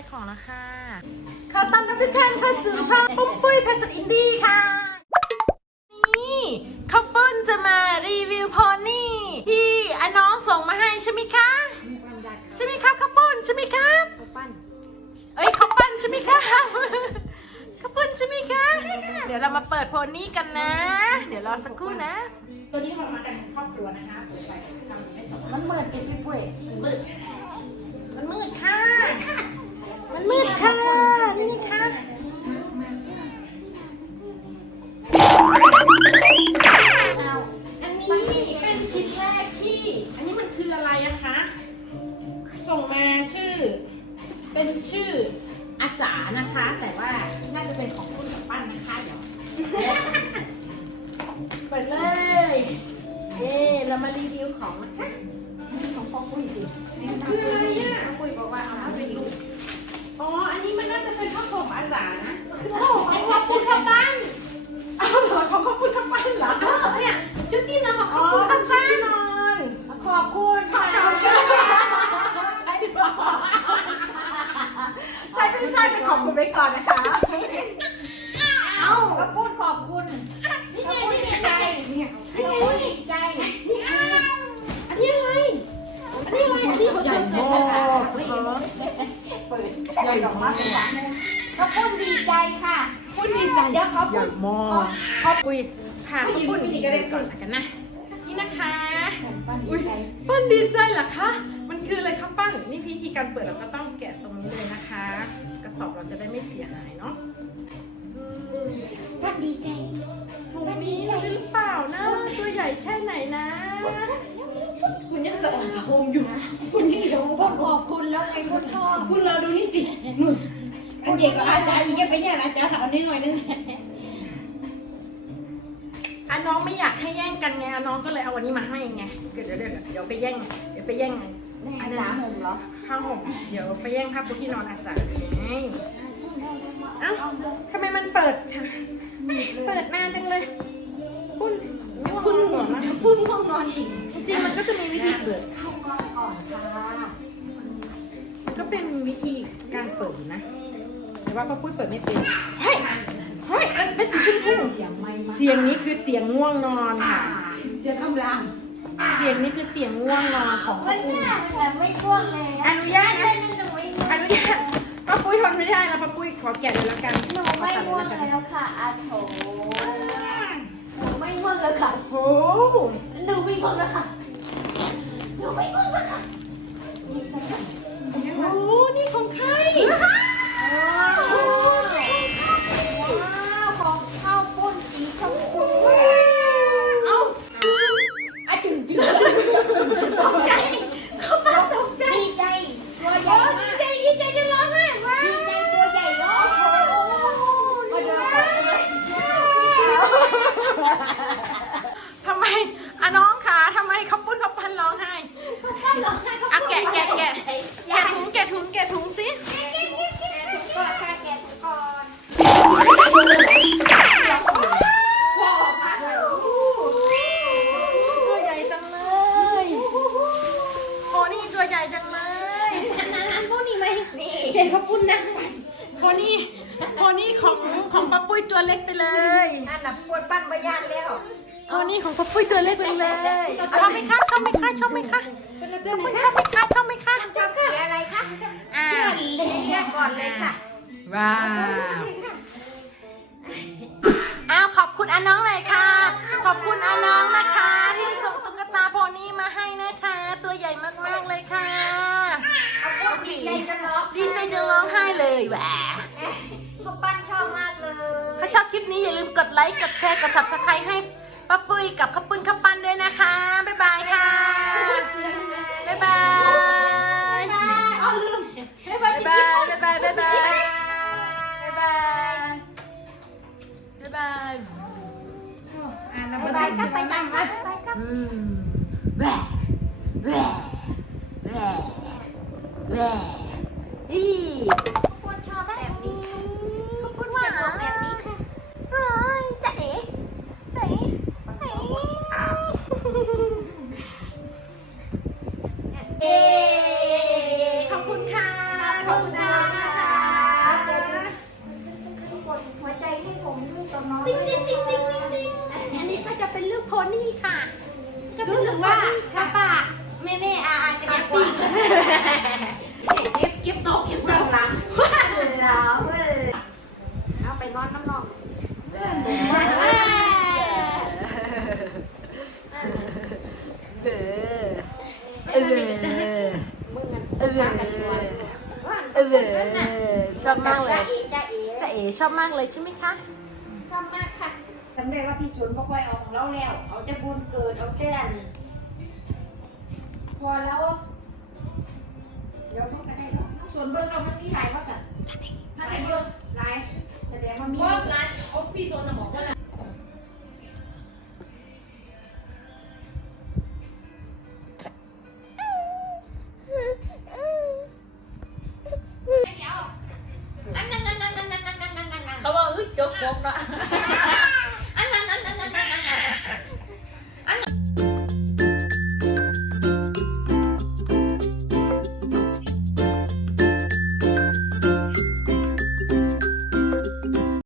ได้ของแล้วค่ะขอต้อนรับทุกท่านเข้าสู่ช่องปุ้มปุ้ยเพชรอินดี้ค่ะ นี่ข้าวปุ้นจะมารีวิวโพนี่ ที่อาน้องส่งมาให้ใช่ไหมคะ ใช่ไหมครับข้าวปุ้นใช่ไหมครับเอ้ยข้าวปั้นใช่ไหมครับข้าวปุ้นใช่ไหมคะ เดี๋ยวเรามาเปิดโพนี่กันนะ เดี๋ยวรอสักครู่นะ ตัวนี้เรามากันครอบครัวนะคะเปิดไปทำให้สองมันเหมือนเป็นพี่ปุ้ยมืดมันมืดค่ะ มันมืดค่ะ นี่ค่ะเอาอันนี้เป็นชิ้นแรกที่ อันนี้มันคืออะไรอะคะ ส่งมาชื่อ เป็นชื่ออาจารย์นะคะ แต่ว่าน่าจะเป็นของคุณกับปั้นนะคะ เดี๋ยวเปิดเลย เย้เรามารีวิวของนะคะ ดใหญ่มากเลยข้าวปุ้นดีใจค่ะพูดดีใจเดี๋ยวเขาพูดมากขอบคุยค่ะขอบคุณดีก็ได้ก่อนกันนะ นี่นะคะปั้นอุ้ดียใจปั้นดีใจเหรอคะมันคืออะไรคะปั้นนี่พิธีการเปิดเราก็ต้องแกะตรงนี้เลยนะคะ กระสอบเราจะได้ไม่เสียหายเนาะปั้นดีใจถุงนี้หรือเปล่านะตัวใหญ่แค่ไหนนะ คุณยังสะอดสะอมอยู่คุณยัง เดี๋ยวก็ขอบคุณแล้วไงก็ชอบคุณรอดูนี่สินู่นอันเด็กกับอาจารย์อีกแค่ไปแย่อาจารย์สอนนิดหน่อยนึงอะน้องไม่อยากให้แย่งกันไงอะน้องก็เลยเอาวันนี้มาให้ไงเดี๋ยวเดี๋ยวเดี๋ยวเดี๋ยวไปแย่งเดี๋ยวไปแย่งอันน้ำหงเหรอผ้าห่มเดี๋ยวไปแย่งผ้าปูที่นอนอาจารย์ไงเอ้าทำไมมันเปิดช้าเปิดนานจังเลยคุณนี่ว่าคุณง่วงนะพุ่นห้องนอนอีกจริงๆมันก็จะมีวิธีเปิดเข้าก่อนก่อนค่ะ ก็เป็นวิธีการเปิดอยู่นะ แต่ว่าป้าปุ้ยเปิดไม่เป็นเฮ้ยเฮ้ยมันเป็นสีชมพูเสียงไม่มาเสียงนี้คือเสียงง่วงนอนค่ะ เสียงคำรามเสียงนี้คือเสียงง่วงนอนของป้าปุ้ยแต่ไม่ท่วงเลยอนุญาตนะอนุญาตป้าปุ้ยทนไม่ได้แล้วป้าปุ้ยขอแกะเลยละกันหนูไม่ง่วงแล้วค่ะอาโถหนูไม่ง่วงแล้วค่ะโอ้หนูไม่ง่วงแล้วค่ะหนูไม่ง่วง ทำไมอะน้องขาทำไมเขาปุ้นเขาปันร้องไห้อะแกะแกะแกะแกะถุงแกะถุงแกะถุงสิก่อนค่ะแกะก่อนตัวใหญ่จังเลย โพนี่ตัวใหญ่จังเลยนั้นพวกนี้ไหมนี่เกะเขาปุ้นนั่งไปโพนี่ โพนี่ของของป้าปุ้ยตัวเล็กไปเลยอันน่ะปวดปั้นใบยานแล้วโพนี่ของป้าปุ้ยตัวเล็กไปเลยชอบไหมคะชอบไหมคะชอบไหมคะป้าปุ้ยชอบไหมคะชอบไหมคะชอบสีอะไรคะอ่าเลือกก่อนเลยค่ะว้าวอ้าวขอบคุณอาน้องเลยค่ะ ขอบคุณอาน้องนะคะ ที่ส่งตุ๊กตาโพนี่มาให้นะคะ ตัวใหญ่มากๆเลยค่ะเอาพวกดีใจจะร้องดีใจจนร้องไห้เลยแหว เขาปั้นชอบมากเลยถ้าชอบคลิปนี้อย่าลืมกดไลค์ กดแชร์ กด subscribe ให้ป้าปุ้ยกับข้าวปุ้นข้าวปั้นด้วยนะคะ บ๊ายบายค่ะ บ๊ายบายอ๋อลืมให้ไปบ๊ายปิดบาคลิยปบ๊ายบายบ๊ายบายบ๊ายบายบ๊ายบายอ่าไปครับไปตามครับไปครับอืมแหวะแหวะแหวะแหว เก็บเก็บโต๊ะเก็บโต๊ะหลังแล้วเอาไปนอนน้ำนองเออเออมึงกันเออเออชอบมากเลยจ้าเอ๋จะเอ๋ชอบมากเลยใช่ไหมคะชอบมากค่ะจำได้ว่าพี่สวนบ่ค่อยเอาของเราแล้ว เอาแต่บุญเกิดเอาแต่อันพอแล้ว วนเบิ้งเรามันมีหลายว่าสัตว์ถ้าไหนเบิ้งหลายแต่แต่มันมีเพราะร้านออฟฟี่โซนน่ะบอกว่า